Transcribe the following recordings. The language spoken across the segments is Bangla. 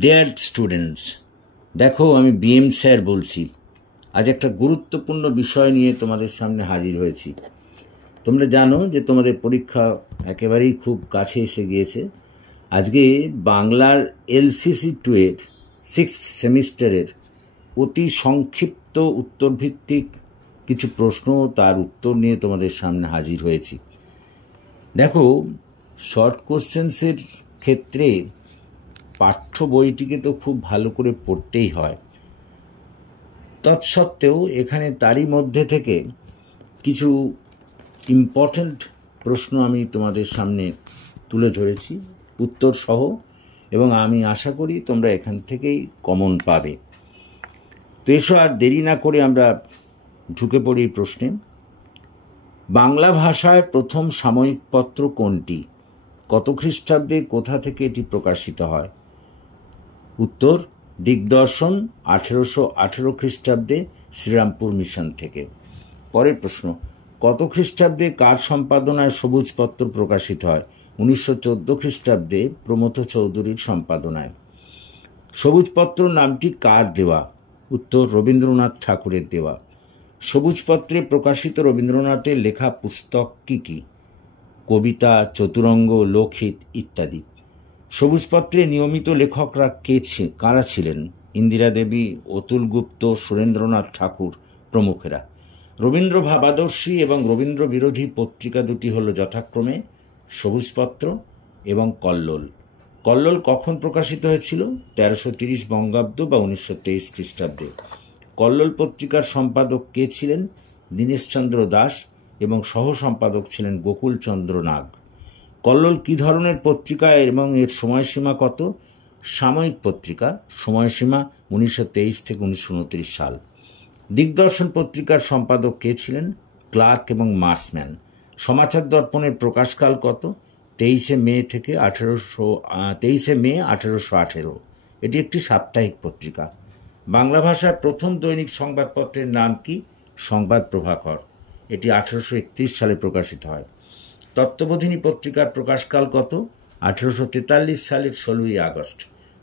ডিয়ার স্টুডেন্টস, দেখো আমি বিএম স্যার বলছি। আজ একটা গুরুত্বপূর্ণ বিষয় নিয়ে তোমাদের সামনে হাজির হয়েছি। তোমরা জানো যে তোমাদের পরীক্ষা একেবারেই খুব কাছে এসে গিয়েছে। আজকে বাংলার এলসিসি 2 এর 6th সেমিস্টারের অতি সংক্ষিপ্ত উত্তরভিত্তিক কিছু প্রশ্ন তার উত্তর নিয়ে তোমাদের সামনে হাজির হয়েছি। দেখো, শর্ট কোশ্চেন্সের ক্ষেত্রে পাঠ্য বইটিকে তো খুব ভালো করে পড়তেই হয়। তৎসত্ত্বেও এখানে তারই মধ্যে থেকে কিছু ইম্পর্ট্যান্ট প্রশ্ন আমি তোমাদের সামনে তুলে ধরেছি উত্তর সহ, এবং আমি আশা করি তোমরা এখান থেকেই কমন পাবে। তো এসো আর দেরি না করে আমরা ঢুকে পড়ি এই প্রশ্নে। বাংলা ভাষায় প্রথম সাময়িক পত্র কোনটি? কত খ্রিস্টাব্দে কোথা থেকে এটি প্রকাশিত হয়? উত্তর, দিগদর্শন 1818 খ্রিস্টাব্দে শ্রীরামপুর মিশন থেকে। পরের প্রশ্ন, কত খ্রিস্টাব্দে কার সম্পাদনায় সবুজপত্র প্রকাশিত হয়? 1914 খ্রিস্টাব্দে প্রমথ চৌধুরীর সম্পাদনায়। সবুজপত্র নামটি কার দেওয়া? উত্তর, রবীন্দ্রনাথ ঠাকুরের দেওয়া। সবুজপত্রে প্রকাশিত রবীন্দ্রনাথের লেখা পুস্তক কি কি? কবিতা, চতুরঙ্গ, লোকহিত ইত্যাদি। সবুজপত্রে নিয়মিত লেখকরা কারা ছিলেন? ইন্দিরা দেবী, অতুল গুপ্ত, সুরেন্দ্রনাথ ঠাকুর প্রমুখেরা। রবীন্দ্র ভাবাদর্শী এবং রবীন্দ্র বিরোধী পত্রিকা দুটি হল যথাক্রমে সবুজপত্র এবং কল্লোল। কল্লোল কখন প্রকাশিত হয়েছিল? 1330 বঙ্গাব্দ বা 1923 খ্রিস্টাব্দে। কল্লোল পত্রিকার সম্পাদক কে ছিলেন? দীনেশচন্দ্র দাস এবং সহ সম্পাদক ছিলেন গোকুলচন্দ্র নাগ। কল্লোল কী ধরনের পত্রিকা এবং এর সময়সীমা কত? সাময়িক পত্রিকা, সময়সীমা 1923 থেকে 1929 সাল। দিগদর্শন পত্রিকার সম্পাদক কে ছিলেন? ক্লার্ক এবং মার্সম্যান। সমাচার দর্পণের প্রকাশকাল কত? 23 মে থেকে 1818। এটি একটি সাপ্তাহিক পত্রিকা। বাংলা ভাষার প্রথম দৈনিক সংবাদপত্রের নাম কি? সংবাদ প্রভাকর। এটি 1831 সালে প্রকাশিত হয়। তত্ত্ববোধিনী পত্রিকার প্রকাশকাল কত? 1843 সালের 16ই আগস্ট।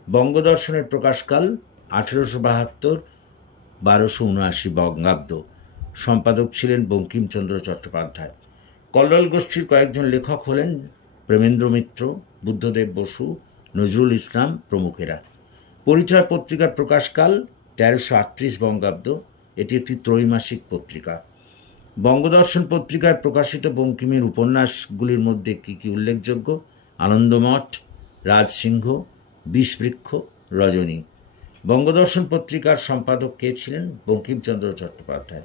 বঙ্গদর্শনের প্রকাশকাল 1872 1279 বঙ্গাব্দ। সম্পাদক ছিলেন বঙ্কিমচন্দ্র চট্টোপাধ্যায়। কল্লোল গোষ্ঠীর কয়েকজন লেখক হলেন প্রেমেন্দ্র মিত্র, বুদ্ধদেব বসু, নজরুল ইসলাম প্রমুখেরা। পরিচয় পত্রিকার প্রকাশকাল 1338 বঙ্গাব্দ। এটি একটি ত্রৈমাসিক পত্রিকা। বঙ্গদর্শন পত্রিকায় প্রকাশিত বঙ্কিমের উপন্যাসগুলির মধ্যে কি কি উল্লেখযোগ্য? আনন্দমঠ, রাজসিংহ, বিষবৃক্ষ, রজনী। বঙ্গদর্শন পত্রিকার সম্পাদক কে ছিলেন? বঙ্কিমচন্দ্র চট্টোপাধ্যায়।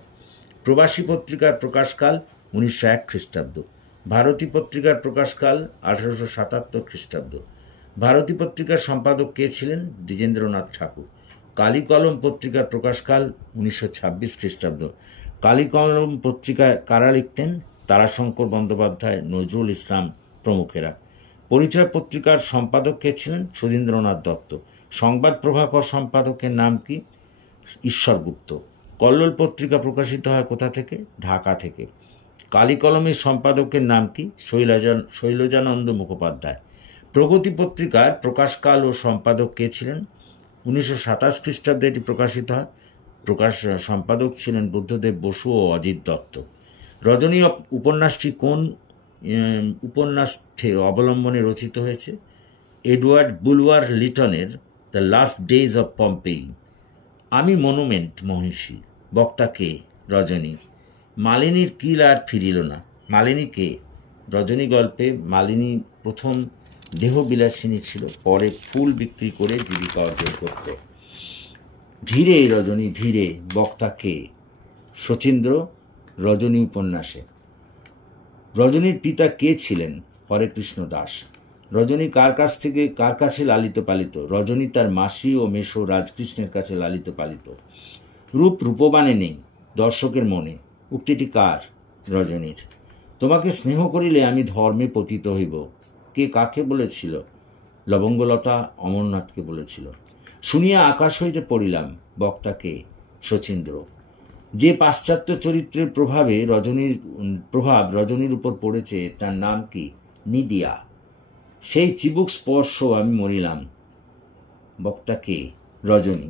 প্রবাসী পত্রিকার প্রকাশকাল 1901 খ্রিস্টাব্দ। ভারতী পত্রিকার প্রকাশকাল 1877 খ্রিস্টাব্দ। ভারতী পত্রিকার সম্পাদক কে ছিলেন? দ্বিজেন্দ্রনাথ ঠাকুর। কালীকলম পত্রিকার প্রকাশকাল 1926 খ্রিস্টাব্দ। কালীকলম পত্রিকায় কারা লিখতেন? তারাশঙ্কর বন্দ্যোপাধ্যায়, নজরুল ইসলাম প্রমুখেরা। পরিচয় পত্রিকার সম্পাদক কে ছিলেন? সুধীন্দ্রনাথ দত্ত। সংবাদ প্রভাকর সম্পাদকের নাম কি? ঈশ্বরগুপ্ত। কল্লোল পত্রিকা প্রকাশিত হয় কোথা থেকে? ঢাকা থেকে। কালীকলমের সম্পাদকের নাম কি? শৈলজানন্দ মুখোপাধ্যায়। প্রগতি পত্রিকার প্রকাশকাল ও সম্পাদক কে ছিলেন? 1927 খ্রিস্টাব্দে এটি প্রকাশিত হয়। সম্পাদক ছিলেন বুদ্ধদেব বসু ও অজিত দত্ত। রজনী উপন্যাসটি কোন উপন্যাস অবলম্বনে রচিত হয়েছে? এডওয়ার্ড বুলওয়ার লিটনের the last days of Pompeii. আমি মনুমেন্ট মহিষী। বক্তা কে? রজনী। মালিনীর কিল আর ফিরিল না। মালিনী কে? রজনী গল্পে মালিনী প্রথম দেহবিলাসিনী ছিল, পরে ফুল বিক্রি করে জীবিকা অর্জন করত। ধীরে রজনী ধীরে। বক্তা কে? শচীন্দ্র রজনী উপন্যাসে। রজনীর পিতা কে ছিলেন? হরেকৃষ্ণ দাস। রজনী কার কাছে লালিত পালিত? রজনী তার মাসি ও মেশো রাজকৃষ্ণের কাছে লালিত পালিত। রূপ রূপবানে নেই, দর্শকের মনে। উক্তিটি কার? রজনীর। তোমাকে স্নেহ করিলে আমি ধর্মে পতিত হইব। কে কাকে বলেছিল? লবঙ্গলতা অমরনাথকে বলেছিল। শুনিয়া আকাশ হইতে পড়িলাম। বক্তা কে? শচীন্দ্র। যে পাশ্চাত্য চরিত্রের প্রভাব রজনীর উপর পড়েছে তার নাম কি? নিদিয়া। সেই চিবুক স্পর্শ আমি মরিলাম। বক্তা কে? রজনী।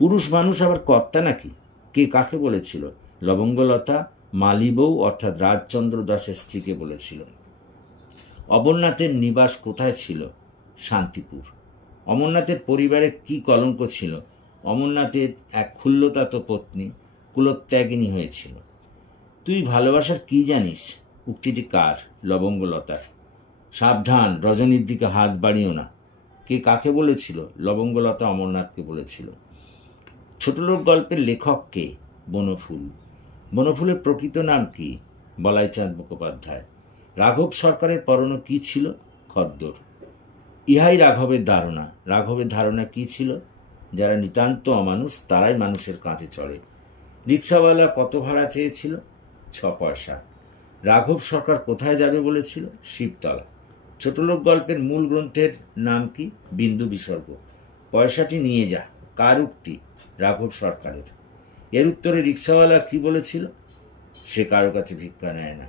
পুরুষ মানুষ আবার কর্তা নাকি? কে কাকে বলেছিল? লবঙ্গলতা মালিবউ অর্থাৎ রাজচন্দ্র দাসের স্ত্রীকে বলেছিল। অমরনাথের নিবাস কোথায় ছিল? শান্তিপুর। অমরনাথের পরিবারে কি কলঙ্ক ছিল? অমরনাথের এক ক্ষুল্লতাত পত্নী কুলত্যাগিনী হয়েছিল। তুই ভালোবাসার কি জানিস? উক্তিটি কার? লবঙ্গলতার। সাবধান, রজনীর দিকে হাত বাড়িও না। কে কাকে বলেছিল? লবঙ্গলতা অমরনাথকে বলেছিল। ছোটলোক গল্পের লেখক কে? বনফুল। বনফুলের প্রকৃত নাম কি? বলাইচাঁদ মুখোপাধ্যায়। রাঘব সরকারের পরনে কি ছিল? খদ্দর। ইহাই রাঘবের ধারণা। রাঘবের ধারণা কি ছিল? যারা নিতান্ত অমানুষ তারাই মানুষের কাঁধে চড়ে। রিক্সাওয়ালা কত ভাড়া চেয়েছিল? 6 পয়সা। রাঘব সরকার কোথায় যাবে বলেছিল? শিবতলা। ছোটলোক গল্পের মূল গ্রন্থের নাম কি? বিন্দু বিসর্গ। পয়সাটি নিয়ে যা কার উক্তি? রাঘব সরকারের। এর উত্তরে রিক্সাওয়ালা কি বলেছিল? সে কারো কাছে ভিক্ষা নেয় না।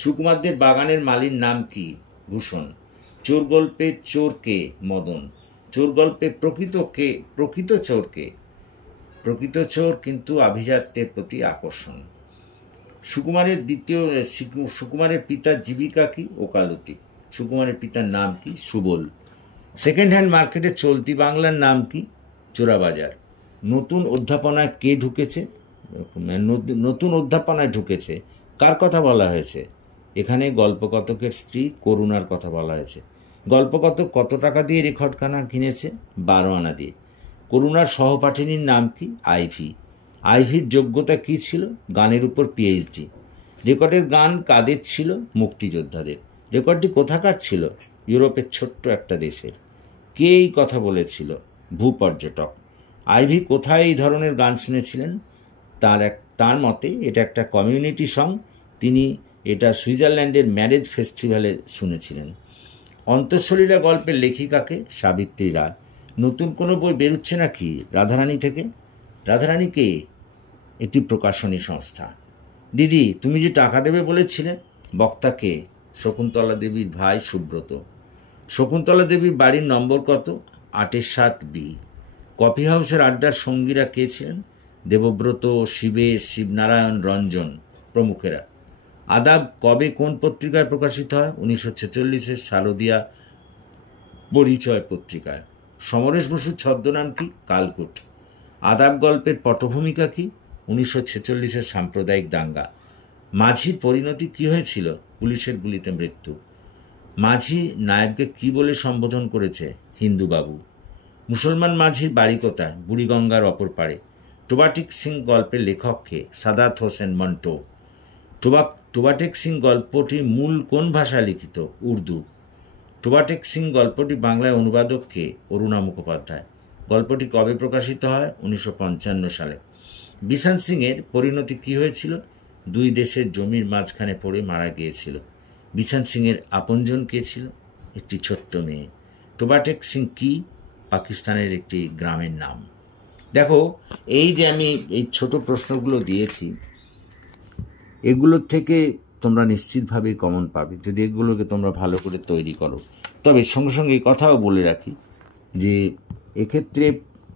সুকুমারদের বাগানের মালির নাম কি? ভূষণ। চোর গল্পে চোর কে? মদন। চোর গল্পে প্রকৃত চোর কে? প্রকৃত চোর কিন্তু আভিজাত্যের প্রতি আকর্ষণ। সুকুমারের পিতার জীবিকা কি? ওকালতি। সুকুমারের পিতার নাম কি? সুবল। সেকেন্ড হ্যান্ড মার্কেটে চলতি বাংলার নাম কি? চোরাবাজার। নতুন অধ্যাপনায় কে ঢুকেছে? নতুন অধ্যাপনায় ঢুকেছে কার কথা বলা হয়েছে? এখানে গল্পকথকের স্ত্রী করুণার কথা বলা হয়েছে। গল্পকথক কত টাকা দিয়ে রেকর্ডখানা কিনেছে? 12 আনা দিয়ে। করুণার সহপাঠিনীর নাম কি? আইভি। আইভির যোগ্যতা কি ছিল? গানের উপর পিএইচডি। রেকর্ডের গান কাদের ছিল? মুক্তিযোদ্ধাদের। রেকর্ডটি কোথাকার ছিল? ইউরোপের ছোট্ট একটা দেশের। কে এই কথা বলেছিল? ভূপর্যটক। আইভি কোথায় এই ধরনের গান শুনেছিলেন? তার মতে এটা একটা কমিউনিটি সং। তিনি এটা সুইজারল্যান্ডের ম্যারেজ ফেস্টিভ্যালে শুনেছিলেন। অন্তঃসলীলা গল্পের লেখিকাকে? সাবিত্রী রায়। নতুন কোনো বই বেরোচ্ছে নাকি রাধারানী থেকে? রাধারানী কে? একটি প্রকাশনী সংস্থা। দিদি তুমি যে টাকা দেবে বলেছিলে, বক্তা কে? শকুন্তলা দেবীর ভাই সুব্রত। শকুন্তলা দেবীর বাড়ির নম্বর কত? 8-7 বি। কফি হাউসের আড্ডার সঙ্গীরা কে ছিলেন? দেবব্রত, শিবনারায়ণ, রঞ্জন প্রমুখেরা। আদাব কবে কোন পত্রিকায় প্রকাশিত হয়? 1946-এর শারদিয়া পরিচয় পত্রিকায়। সমরেশ বসুর ছদ্মনাম কি? কালকুট। আদাব গল্পের পটভূমিকা কি? 1946-এর সাম্প্রদায়িক দাঙ্গা। মাঝির পরিণতি কি হয়েছিল? পুলিশের গুলিতে মৃত্যু। মাঝি নায়েবকে কি বলে সম্বোধন করেছে? হিন্দু বাবু। মুসলমান মাঝির বাড়ি কোথায়? বুড়িগঙ্গার অপর পারে। টোবাটেক সিং গল্পের লেখককে? সাদাত হোসেন মন্টো। টোবাটেক সিং গল্পটি মূল কোন ভাষায় লিখিত? উর্দু। টোবাটেক সিং গল্পটি বাংলায় অনুবাদককে? অরুণা মুখোপাধ্যায়। গল্পটি কবে প্রকাশিত হয়? 1955 সালে। বিশান সিংয়ের পরিণতি কি হয়েছিল? 2 দেশের জমির মাঝখানে পড়ে মারা গিয়েছিল। বিশান সিংয়ের আপনজন কে ছিল? একটি ছোট্ট মেয়ে। টোবাটেক সিং কি? পাকিস্তানের একটি গ্রামের নাম। দেখো, এই যে আমি এই ছোট প্রশ্নগুলো দিয়েছি, এগুলোর থেকে তোমরা নিশ্চিতভাবেই কমন পাবে যদি এগুলোকে তোমরা ভালো করে তৈরি করো। তবে সঙ্গে সঙ্গে এই কথাও বলে রাখি যে এক্ষেত্রে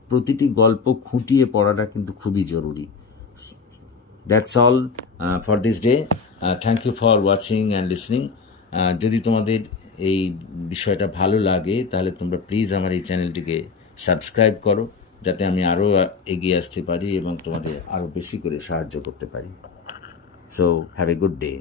প্রতিটি গল্প খুঁটিয়ে পড়াটা কিন্তু খুবই জরুরি। That's all for this day. Thank you for watching and listening. যদি তোমাদের এই বিষয়টা ভালো লাগে তাহলে তোমরা প্লিজ আমার এই চ্যানেলটিকে সাবস্ক্রাইব করো, যাতে আমি আরও এগিয়ে আসতে পারি এবং তোমাদের আরও বেশি করে সাহায্য করতে পারি। So have a good day.